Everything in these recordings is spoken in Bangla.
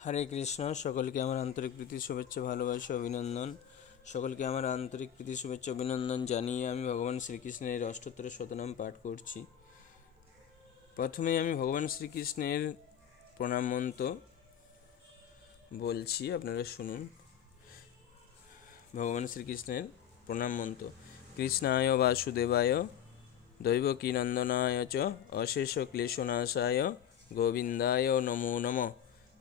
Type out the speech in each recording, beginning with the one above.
হরে কৃষ্ণ। সকলকে আমার আন্তরিক প্রীতি শুভেচ্ছা ভালোবাসা অভিনন্দন। সকলকে আমার আন্তরিক প্রীতি শুভেচ্ছা অভিনন্দন জানিয়ে আমি ভগবান শ্রীকৃষ্ণের অষ্টোত্তর শতনাম পাঠ করছি। প্রথমে আমি ভগবান শ্রীকৃষ্ণের প্রণাম মন্ত্র বলছি, আপনারা শুনুন। ভগবান শ্রীকৃষ্ণের প্রণাম মন্ত্র। কৃষ্ণায় বাসুদেবায় দৈবকী নন্দনায় চ অশেষ ক্লেশনাশায় গোবিন্দায় নমো নমঃ।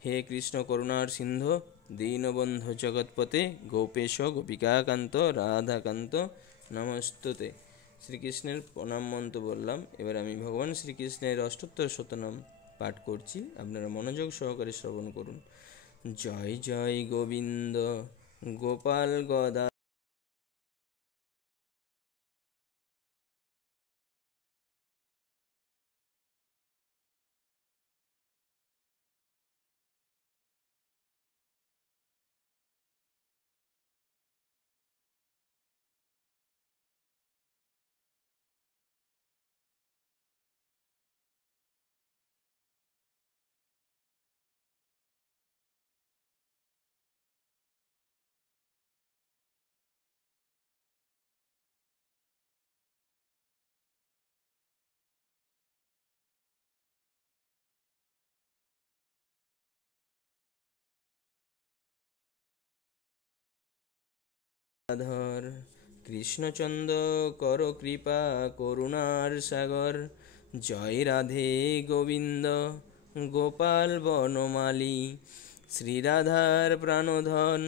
হে কৃষ্ণ করুণার সিন্ধু দীনবন্ধু জগৎপতে গোপেশ গোপিকাকান্ত রাধাকান্ত নমস্তুতে। শ্রীকৃষ্ণের প্রণাম মন্ত্র বললাম। এবার আমি ভগবান শ্রীকৃষ্ণের অষ্টোত্তর শতনাম পাঠ করছি, আপনারা মনোযোগ সহকারে শ্রবণ করুন। জয় জয় গোবিন্দ গোপাল গদা ধর কৃষ্ণচন্দ্র কর কৃপা করুণার সাগর। জয় রাধে গোবিন্দ গোপাল বনমালী। শ্রীরাধার প্রাণধন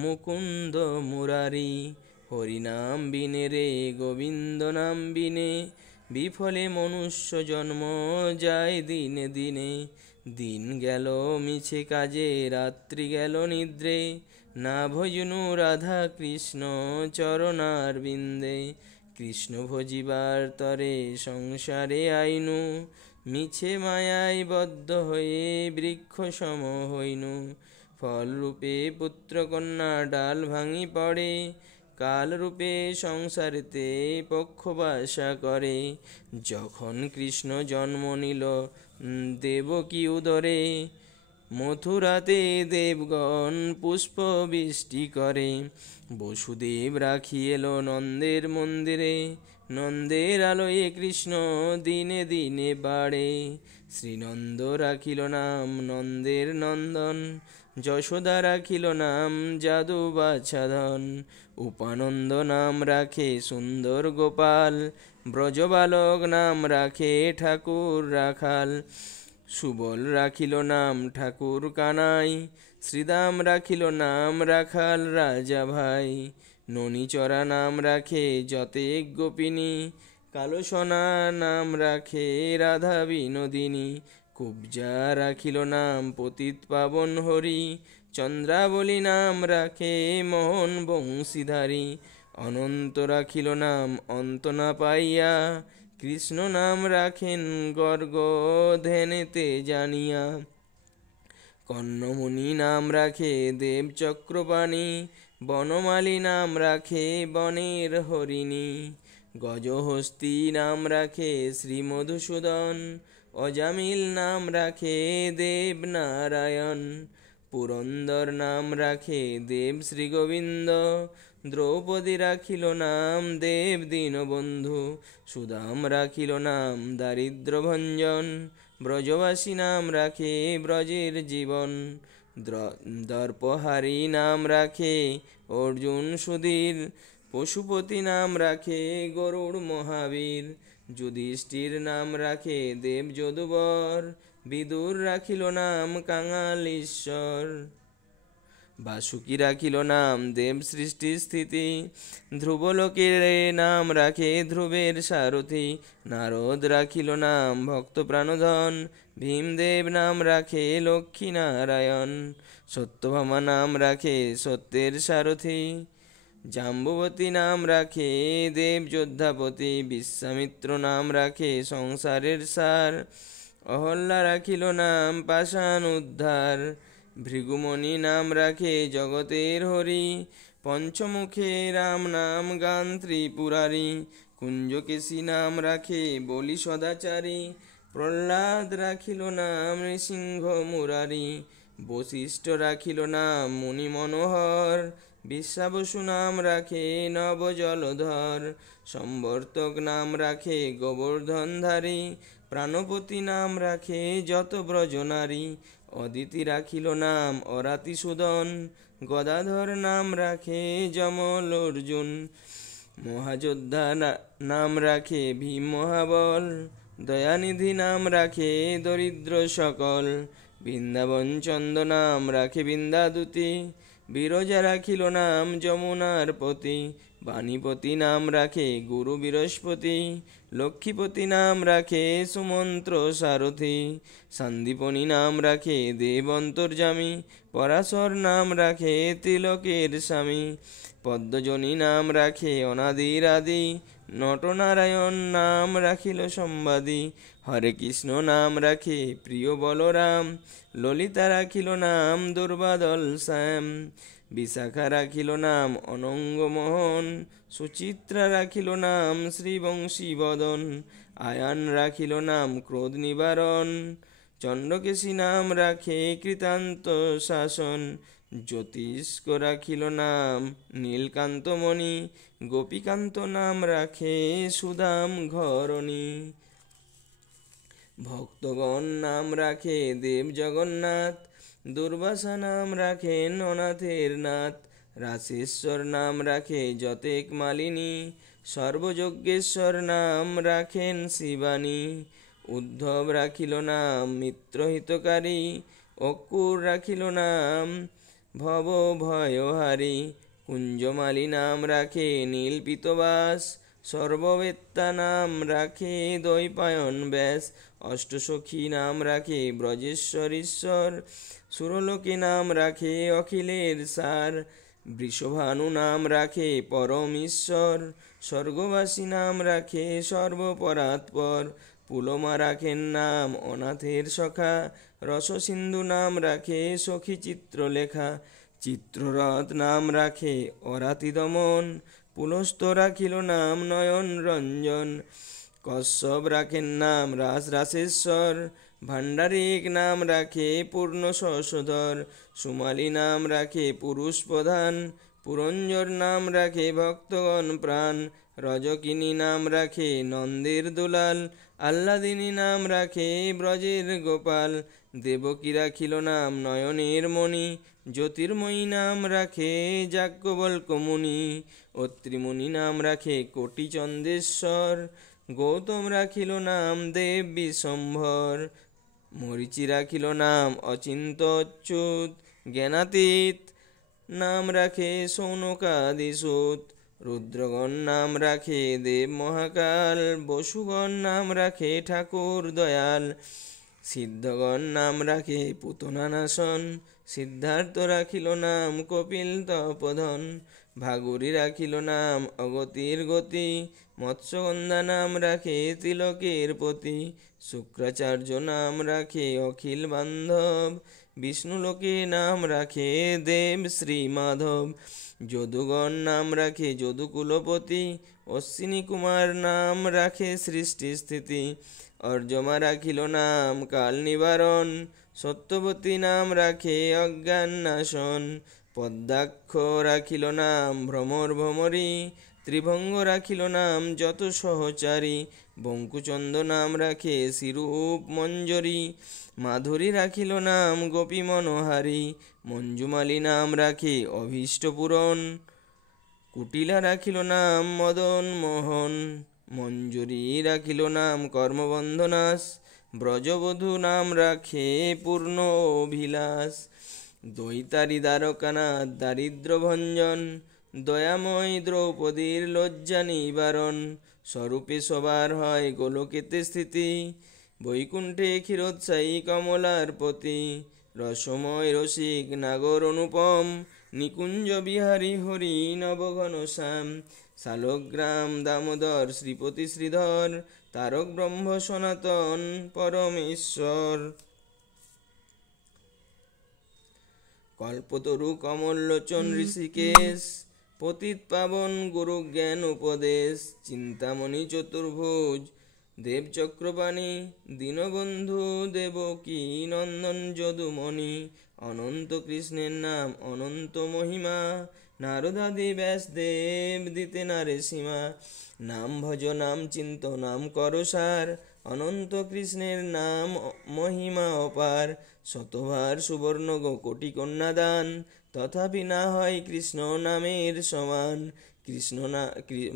মুকুন্দ মুরারি। হরিনাম বিনে রে গোবিন্দ নাম বিনে বিফলে মনুষ্য জন্ম যায় দিনে দিনে। দিন গেল মিছে কাজে রাত্রি গেল নিদ্রে, না ভজনু রাধা কৃষ্ণ চরণার বিন্দে। কৃষ্ণ ভজিবার তরে সংসারে আইনু, মিছে মায়ায় বদ্ধ হয়ে বৃক্ষ সম হইনু। ফলরূপে পুত্র কন্যা ডাল ভাঙি পড়ে, কালরূপে সংসারেতে পক্ষবাসা করে। যখন কৃষ্ণ জন্ম নিল দেবকী উদরে, মথুরাতে দেবগণ পুষ্প বৃষ্টি করে। বসুদেব রাখি এলো নন্দের মন্দিরে, নন্দের আলোয়ে কৃষ্ণ দিনে দিনে বাড়ে। শ্রীনন্দ রাখিল নাম নন্দের নন্দন, যশোদা রাখিল নাম যাদু বাছাধন। উপানন্দ নাম রাখে সুন্দর গোপাল, ব্রজবালক নাম রাখে ঠাকুর রাখাল। সুবল রাখিল নাম ঠাকুর কানাই, শ্রীদাম রাখিল নাম রাখাল রাজা ভাই। ননীচরা নাম রাখে যতেক গোপিনী, কালো সোনা নাম রাখে রাধা বিনোদিনী। কুব্জা রাখিল নাম পতিত পাবন হরি, চন্দ্রাবলী নাম রাখে মোহন বংশীধারী। অনন্ত রাখিল নাম অন্ত না পাইয়া, কৃষ্ণ নাম রাখেন গর্গ ধ্যানেতে জানিয়া। কর্ণমুনি নাম রাখে দেব চক্রপাণী, বনমালী নাম রাখে বনের হরিণী। গজহস্তি নাম রাখে শ্রী মধুসূদন, অজামিল নাম রাখে দেব নারায়ণ। পুরন্দর নাম রাখে দেব শ্রী গোবিন্দ, দ্রৌপদী রাখিল নাম দেব দীনবন্ধু। সুদাম রাখিল নাম দারিদ্র ভঞ্জন, ব্রজবাসী নাম রাখে ব্রজের জীবন। দর্পহারী নাম রাখে অর্জুন সুধীর, পশুপতি নাম রাখে গরুড় মহাবীর। যুধিষ্ঠির নাম রাখে দেব যদুবর, বিদুর রাখিল নাম কাঙাল ঈশ্বর। বাসুকী রাখিল নাম দেব সৃষ্টি স্থিতি, ধ্রুবলোকের নাম রাখে ধ্রুবের সারথি। নারদ রাখিল নাম ভক্ত প্রাণধন, ভীমদেব নাম রাখে লক্ষ্মী নারায়ণ। সত্যভামা নাম রাখে সত্যের সারথি, জাম্বুবতী নাম রাখে দেব যোদ্ধাপতি। বিশ্বামিত্র নাম রাখে সংসারের সার, অহল্যা রাখিল নাম পাষাণ উদ্ধার। ভৃগুমণি নাম রাখে জগতের হরি, পঞ্চমুখে রাম নাম গান ত্রিপুরারি। কুঞ্জকেশী নাম রাখে বলি সদাচারী, প্রহ্লাদ রাখিল নাম নৃসিংহ মুরারি। বশিষ্ঠ রাখিল নাম মুনি মনোহর, বিশ্বাবসু নাম রাখে নব জলধর, সম্বর্তক নাম রাখে গোবর্ধনধারী, প্রাণপতি নাম রাখে যত ব্রজনারী, অদিতি রাখিল নাম অরাতি সুদন, গদাধর নাম রাখে যমল অর্জুন, মহাযোদ্ধা নাম রাখে ভীম মহাবল, দয়ানিধি নাম রাখে দরিদ্র সকল, বৃন্দাবন চন্দ নাম রাখে বৃন্দাদূতি, বিরজা রাখিল নাম যমুনার পতি, বাণীপতি নাম রাখে গুরু বৃহস্পতি, লক্ষ্মীপতি নাম রাখে সুমন্ত্র সারথি, সন্দীপনী নাম রাখে দেব অন্তর্যামী, পরাশর নাম রাখে তিলকের স্বামী, পদ্মজনী নাম রাখে অনাদির আদি, নটনারায়ণ নাম রাখিল সম্বাদী, হরে কৃষ্ণ নাম রাখে প্রিয় বলরাম, ললিতা রাখিল নাম দুর্বাদল শ্যাম, বিশাখা রাখিল নাম অনঙ্গ মোহন, সুচিত্রা রাখিল নাম শ্রীবংশী বদন, আয়ান রাখিল নাম ক্রোধ নিবারণ, চন্দ্রকেশী নাম রাখে কৃতান্ত শাসন, জ্যোতিষ্ক রাখিল নাম নীলকান্তমণি, গোপীকান্ত নাম রাখে সুদাম ঘরণী, ভক্তগণ নাম রাখে দেব জগন্নাথ, দুর্বাসা নাম রাখেন অনাথের নাথ, রাশেশ্বর নাম রাখে যতেক মালিনী, সর্বযজ্ঞেশ্বর নাম রাখেন শিবানী, উদ্ধব রাখিল নাম মিত্রহিতকারী, অকুর রাখিল নাম ভব ভয়হারী, কুঞ্জমালী নাম রাখে নীলপিতবাস, সর্ববেত্তা নাম রাখে দৈপায়ন ব্যাস, অষ্টসখী নাম রাখে ব্রজেশ্বর ঈশ্বর, সুরলোকে নাম রাখে অখিলের সার, বৃষভানু নাম রাখে পরম ঈশ্বর, স্বর্গবাসী নাম রাখে সর্বপরাৎপর, পুলমা রাখেন নাম অনাথের সখা, রসসিন্ধু নাম রাখে সখী চিত্রলেখা, চিত্ররথ নাম রাখে অরাতি দমন, পুলস্ত রাখিল নাম নয়ন রঞ্জন, কশ্যপ রাখেন নাম রাসেশ্বর, ভাণ্ডারিক নাম রাখে পূর্ণ শশধর, সুমালী নাম রাখে পুরুষ প্রধান, পুরঞ্জর নাম রাখে ভক্তগণ প্রাণ, রজকিনী নাম রাখে নন্দের দুলাল, আহ্লাদিনী নাম রাখে ব্রজের গোপাল, দেবকী রাখিল নাম নয়নের মণি, জ্যোতির্ময়ী নাম রাখে যাজ্ঞবল্ক মুনি, অত্রিমুনি নাম রাখে কোটি চন্দ্রেশ্বর, গৌতম রাখিল নাম দেব বিশ্বম্ভর, মরিচি রাখিল নাম অচিন্ত অচ্যুত, জ্ঞানাতীত নাম রাখে সৌনকাদিসূত, রুদ্রগণ নাম রাখে দেব মহাকাল, বসুগণ নাম রাখে ঠাকুর দয়াল, সিদ্ধগণ নাম রাখে পুতনানাশন, সিদ্ধার্থ রাখিল নাম কপিল তপোধন, ভাগুরী রাখিল নাম অগতির গতি, মৎস্যগন্ধা নাম রাখে তিলকের পতি, শুক্রাচার্য নাম রাখে অখিল বান্ধব, বিষ্ণুলোকে নাম রাখে দেব শ্রী মাধব, যদুগণ নাম রাখে যদুকুলপতি, অশ্বিনী কুমার নাম রাখে সৃষ্টি স্থিতি, অর্জমা রাখিল নাম কাল নিবারণ, সত্যবতী নাম রাখে অজ্ঞান নাশন, পদ্মাক্ষ রাখিল নাম ভ্রমর ভ্রমরী, ত্রিভঙ্গ রাখিল নাম যত সহচারী, বঙ্কুচন্দ নাম রাখে শিরূপ মঞ্জরী, মাধুরী রাখিল নাম গোপী মনোহারী, মঞ্জুমালী নাম রাখে অভীষ্ট পূরণ, কুটিলা রাখিল নাম মদন মোহন, মঞ্জুরী রাখিল নাম কর্মবন্ধনাশ, ব্রজবধূ নাম রাখে পূর্ণ অভিলাষ, দৈতারি দ্বারকানাথ দারিদ্র ভঞ্জন, দয়াময় দ্রৌপদীর লজ্জা নিবারণ, স্বরূপে সবার হয় গোলকেতে স্থিতি, বৈকুণ্ঠে ক্ষীরোৎসায়ী কমলার পতি, রসময় রসিক নাগর অনুপম, নিকুঞ্জ বিহারী হরি নবঘন শ্যাম, শালগ্রাম দামোদর শ্রীপতি শ্রীধর, তারক ব্রহ্ম সনাতন পরমেশ্বর, কল্পতরু কমললোচন ঋষিকেশ, পতিত পাবন গুরু জ্ঞান উপদেশ, চিন্তামণি চতুর্ভুজ দেবচক্রপাণি দীনবন্ধু দেবকী নন্দন যদুমণি। অনন্ত কৃষ্ণের নাম অনন্ত মহিমা, নারদাদি ব্যাসদেব দিতে নারে সীমা। নাম ভজ নাম চিন্ত নাম করসার, অনন্ত কৃষ্ণের নাম মহিমা অপার। শতবার সুবর্ণ গো কোটি কন্যাদান, তথাপি না হয় কৃষ্ণ নামের সমান। কৃষ্ণ না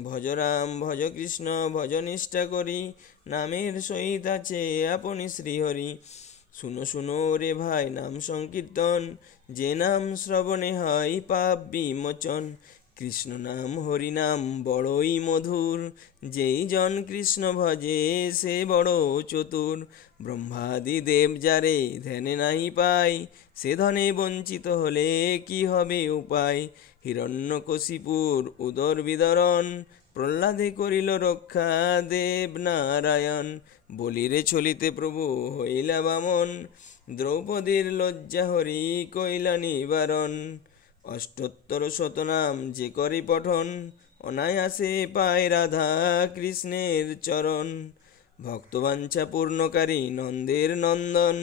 ভজ রাম ভজ কৃষ্ণ ভজ নিষ্ঠা করি, নামের সহিত আছে আপনি শ্রীহরি। শুনো শুনো রে ভাই নাম সংকীর্তন, যে নাম শ্রবণে হয় পাপ বিমোচন। কৃষ্ণ নাম হরি নাম বড়ই মধুর, যেই জন কৃষ্ণ ভজে সে বড় চতুর। ব্রহ্মাদি দেব যারে ধ্যানে নাহি পায়, সে ধনে বঞ্চিত হলে কি হবে উপায়। হিরণ্যকশিপুর উদর বিদরণ, প্রহ্লাদে করিল রক্ষা দেব নারায়ণ। বলিরে চলিতে প্রভু হইলা বামন, দ্রৌপদীর লজ্জা হরি কইলা নিবারণ। অষ্টোত্তর শতনাম যে করি পঠন, অনায়াসে পায় রাধা কৃষ্ণের চরণ। ভক্তবাঞ্ছা পূর্ণকারী নন্দের নন্দন,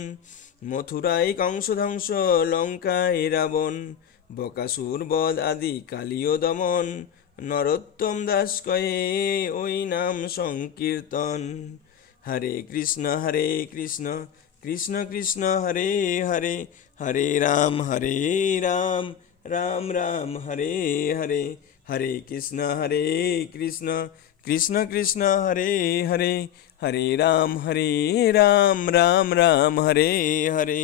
মথুরায় কংসধ্বংস লঙ্কায় রাবণ। বকাসুর বধ আদি কালীয় দমন, নরোত্তম দাস কহে ওই নাম সংকীর্তন। হরে কৃষ্ণ কৃষ্ণ কৃষ্ণ হরে হরে, হরে রাম রাম রাম হরে হরে। হরে কৃষ্ণ কৃষ্ণ কৃষ্ণ হরে হরে, হরে রাম রাম রাম হরে হরে।